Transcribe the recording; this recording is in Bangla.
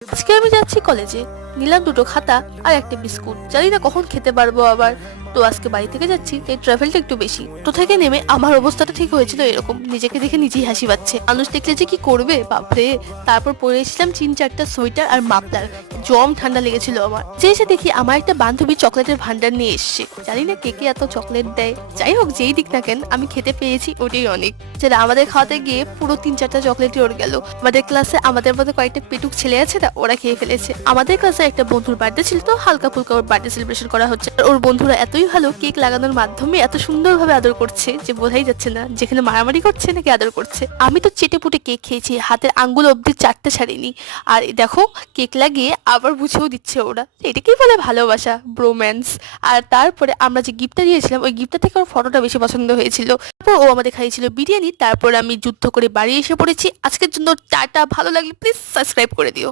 আজকে আমি যাচ্ছি কলেজে। নিলাম দুটো খাতা আর একটা বিস্কুট। জানি না কখন খেতে পারব আবার। তো আজকে বাড়ি থেকে যাচ্ছি, এই ট্রাভেলটা একটু বেশি। তো থেকে নেমে আমার অবস্থাটা ঠিক হয়েছিল এরকম। নিজেকে দেখে নিজেই হাসি পাচ্ছে। মানুষ দেখলে যে কি করবে? বাপরে! তারপর পরে এসেছিলাম তিন চারটা সোয়েটার আর মাফলার। জম ঠান্ডা লেগেছিল আমার। যে এসে দেখি আমার একটা বান্ধবী চকলেটের ভান্ডার নিয়ে এসছে। জানি না কে কে এত চকলেট দেয়। যাই হোক, যেই দিক না কেন, আমি খেতে পেয়েছি ওটাই অনেক। যেটা আমাদের খাওয়াতে গিয়ে পুরো তিন চারটা চকলেটই ওর গেল। আমাদের ক্লাসে আমাদের মধ্যে কয়েকটা পেটুক ছেলে আছে না, ওরা খেয়ে ফেলেছে। আমাদের ক্লাসে একটা বন্ধুর বার্থডে ছিল তো হালকা ফুলকা ওর বার্থডে সেলিব্রেশন করা হচ্ছে। ওর বন্ধুরা এতই ভালো কেক লাগানোর মাধ্যমে এত সুন্দরভাবে আদর করছে যে বোঝাই যাচ্ছে না যেখানে মারামারি করছে নাকি আদর করছে। আমি তো চেটে পুটে কেক খেয়েছি, হাতের আঙ্গুল অব্দি চারটে ছাড়িনি। আর দেখো কেক লাগিয়ে আবার বুঝেও দিচ্ছে ওরা। এটাকেই বলে ভালোবাসা? ব্রোম্যান্স আর তারপরে আমরা যে গিফটটা দিয়েছিলাম, ওই গিফটটা থেকে ওর ফটোটা বেশি পছন্দ হয়েছিল। তারপর ও আমাদের খাইয়েছিল বিরিয়ানি, তারপর আমি যুদ্ধ করে বাড়ি এসে পড়েছি। আজকের জন্য টাটা, ভালো লাগলে প্লিজ সাবস্ক্রাইব করে দিও।